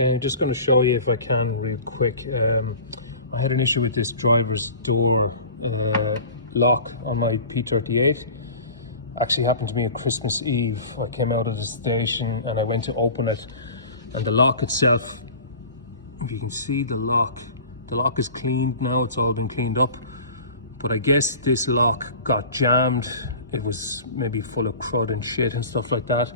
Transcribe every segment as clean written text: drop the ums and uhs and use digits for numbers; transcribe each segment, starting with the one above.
Okay, I'm just going to show you if I can real quick. I had an issue with this driver's door lock on my P38. Actually happened to me on Christmas Eve. I came out of the station and I went to open it, and the lock itself, if you can see the lock is cleaned now, it's all been cleaned up. But I guess this lock got jammed. It was maybe full of crud and shit and stuff like that.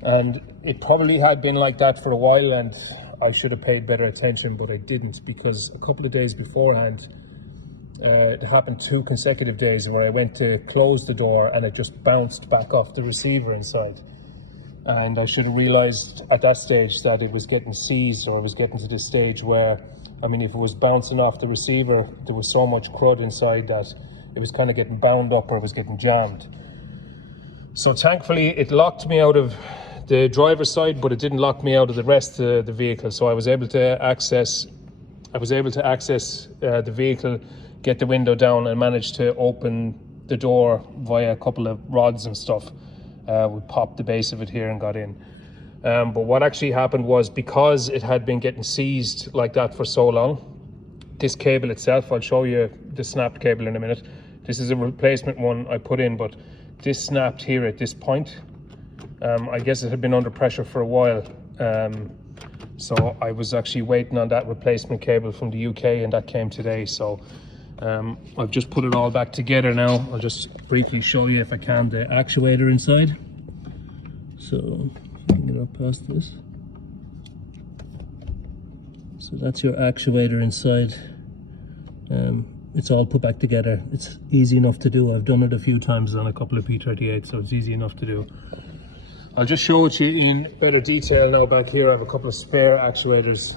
And it probably had been like that for a while, and I should have paid better attention, but I didn't, because a couple of days beforehand, it happened 2 consecutive days where I went to close the door and it just bounced back off the receiver inside. And I should have realized at that stage that it was getting seized, or it was getting to this stage where, I mean, if it was bouncing off the receiver, there was so much crud inside that it was kind of getting bound up, or it was getting jammed. So thankfully it locked me out of the driver's side, but it didn't lock me out of the rest of the vehicle. So I was able to access the vehicle, get the window down, and manage to open the door via a couple of rods and stuff. We popped the base of it here and got in. But what actually happened was, because it had been getting seized like that for so long, this cable itself, I'll show you the snapped cable in a minute. This is a replacement one I put in, but this snapped here at this point. I guess it had been under pressure for a while. So I was actually waiting on that replacement cable from the UK, and that came today. So I've just put it all back together now. I'll just briefly show you, if I can, the actuator inside. So if I can get up past this. So that's your actuator inside. It's all put back together. It's easy enough to do. I've done it a few times on a couple of P38, so it's easy enough to do. I'll just show it to you in better detail now. Back here I have a couple of spare actuators.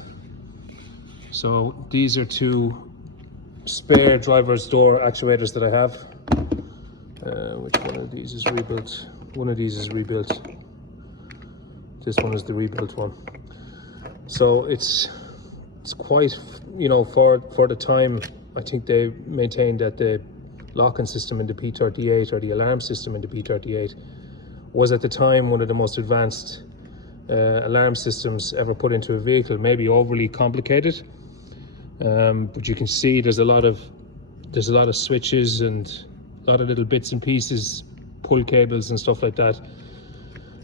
So these are 2 spare driver's door actuators that I have. Which one of these is rebuilt? One of these is rebuilt. This one is the rebuilt one. So it's quite, you know, for the time, I think they maintained that the locking system in the P38, or the alarm system in the P38, was at the time one of the most advanced alarm systems ever put into a vehicle. Maybe overly complicated, but you can see there's a lot of switches and a lot of little bits and pieces, pull cables and stuff like that.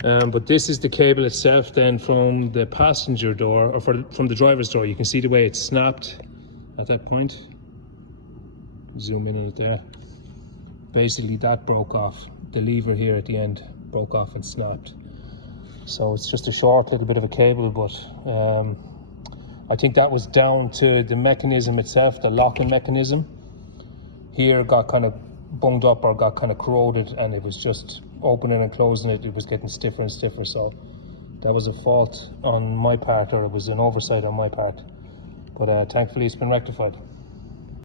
But this is the cable itself then from the passenger door, or from the driver's door. You can see the way it's snapped at that point. Zoom in on it there. Basically that broke off. The lever here at the end broke off and snapped. So it's just a short little bit of a cable, but I think that was down to the mechanism itself, the locking mechanism. Here got kind of bunged up, or got kind of corroded, and it was just opening and closing it. It was getting stiffer and stiffer. So that was a fault on my part, or it was an oversight on my part. But thankfully it's been rectified.